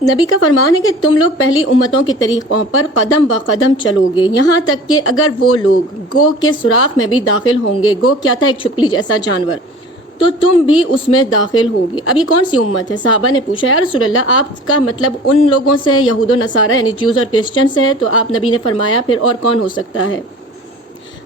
نبی کا فرمان ہے کہ تم لوگ پہلی امتوں کے طریقوں پر قدم با قدم چلو گے، یہاں تک کہ اگر وہ لوگ گو کے سوراخ میں بھی داخل ہوں گے، گو کیا تھا؟ ایک چھپکلی جیسا جانور، تو تم بھی اس میں داخل ہوگی۔ اب یہ کون سی امت ہے؟ صحابہ نے پوچھا یا رسول اللہ آپ کا مطلب ان لوگوں سے، یہود و نصارہ یعنی جیوز اور کرسچن سے ہے؟ تو آپ نبی نے فرمایا پھر اور کون ہو سکتا ہے؟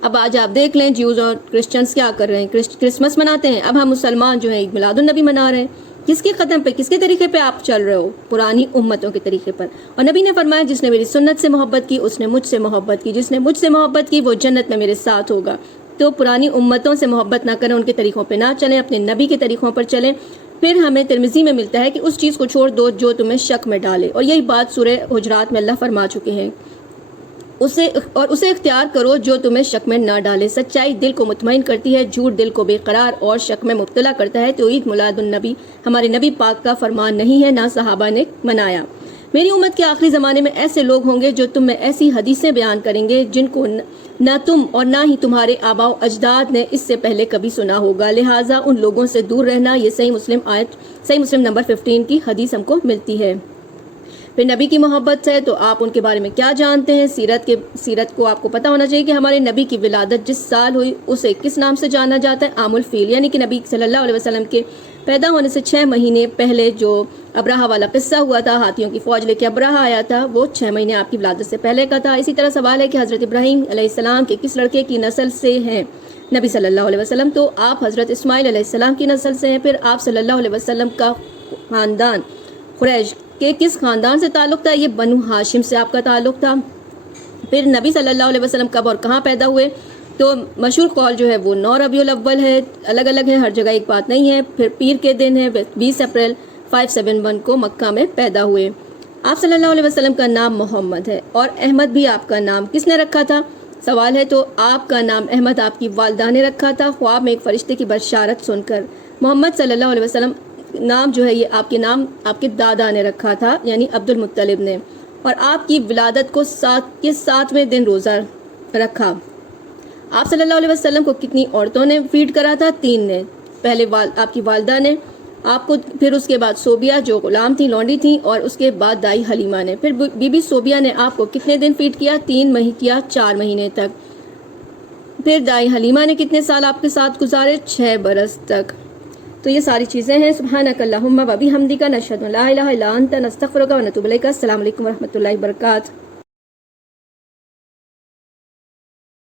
اب آج آپ دیکھ لیں جیوز اور کرسچنس کیا کر رہے ہیں، کرسمس مناتے ہیں، اب ہم مسلمان جو ہیں عید میلاد النبی منا رہے ہیں۔ کس کے قدم پہ، کس کے طریقے پہ آپ چل رہے ہو؟ پرانی امتوں کے طریقے پر۔ اور نبی نے فرمایا جس نے میری سنت سے محبت کی اس نے مجھ سے محبت کی، جس نے مجھ سے محبت کی وہ جنت میں میرے ساتھ ہوگا۔ تو پرانی امتوں سے محبت نہ کریں، ان کے طریقوں پہ نہ چلیں، اپنے نبی کے طریقوں پر چلیں۔ پھر ہمیں ترمذی میں ملتا ہے کہ اس چیز کو چھوڑ دو جو تمہیں شک میں ڈالے، اور یہی بات سورہ حجرات میں اللہ فرما چکے ہیں، اسے اختیار کرو جو تمہیں شک میں نہ ڈالے۔ سچائی دل کو مطمئن کرتی ہے، جھوٹ دل کو بے قرار اور شک میں مبتلا کرتا ہے۔ تو عید میلاد النبی ہمارے نبی پاک کا فرمان نہیں ہے، نہ صحابہ نے منایا۔ میری امت کے آخری زمانے میں ایسے لوگ ہوں گے جو تم میں ایسی حدیثیں بیان کریں گے جن کو نہ تم اور نہ ہی تمہارے آباء و اجداد نے اس سے پہلے کبھی سنا ہوگا، لہٰذا ان لوگوں سے دور رہنا۔ یہ صحیح مسلم نمبر 15 کی حدیث ہم کو ملتی ہے۔ پھر نبی کی محبت ہے تو آپ ان کے بارے میں کیا جانتے ہیں؟ سیرت کو آپ کو پتہ ہونا چاہیے کہ ہمارے نبی کی ولادت جس سال ہوئی اسے کس نام سے جانا جاتا ہے؟ عام الفیل، یعنی کہ نبی صلی اللہ علیہ وسلم کے پیدا ہونے سے 6 مہینے پہلے جو ابراہا والا قصہ ہوا تھا، ہاتھیوں کی فوج لے کے ابراہا آیا تھا، وہ 6 مہینے آپ کی ولادت سے پہلے کا تھا۔ اسی طرح سوال ہے کہ حضرت ابراہیم علیہ السلام کے کس لڑکے کی نسل سے ہیں نبی صلی اللہ علیہ وسلم؟ تو آپ حضرت اسماعیل علیہ السلام کی نسل سے ہیں۔ پھر آپ صلی اللہ علیہ وسلم کا خاندان قریش کہ کس خاندان سے تعلق تھا؟ یہ بنو ہاشم سے آپ کا تعلق تھا۔ پھر نبی صلی اللہ علیہ وسلم کب اور کہاں پیدا ہوئے؟ تو مشہور قول جو ہے وہ 9 ربیع الاول ہے، الگ الگ ہے، ہر جگہ ایک بات نہیں ہے۔ پھر پیر کے دن ہے 20 اپریل 571 کو مکہ میں پیدا ہوئے۔ آپ صلی اللہ علیہ وسلم کا نام محمد ہے، اور احمد بھی آپ کا نام کس نے رکھا تھا؟ سوال ہے تو آپ کا نام احمد آپ کی والدہ نے رکھا تھا، خواب میں ایک فرشتے کی بشارت سن کر۔ محمد صلی اللہ علیہ وسلم نام جو ہے یہ آپ کے نام آپ کے دادا نے رکھا تھا، یعنی عبد المطلب نے، اور آپ کی ولادت کو 7ویں دن روزہ رکھا۔ آپ صلی اللہ علیہ وسلم کو کتنی عورتوں نے فیڈ کرا تھا؟ 3 نے۔ پہلے آپ کی والدہ نے آپ کو، پھر اس کے بعد صوبیہ جو غلام تھی، لونڈی تھی، اور اس کے بعد دائی حلیمہ نے۔ پھر بی بی صوبیہ نے آپ کو کتنے دن فیڈ کیا؟ 3 مہینے کیا، 4 مہینے تک۔ پھر دائی حلیمہ نے کتنے سال آپ کے ساتھ گزارے؟ 6 برس تک۔ تو یہ ساری چیزیں ہیں۔ سبحانک اللہم و بحمدک، نشہد ان لا الہ الا انت، نستغفرک و نتوب الیک۔ السلام علیکم و رحمۃ اللہ وبرکاتہ۔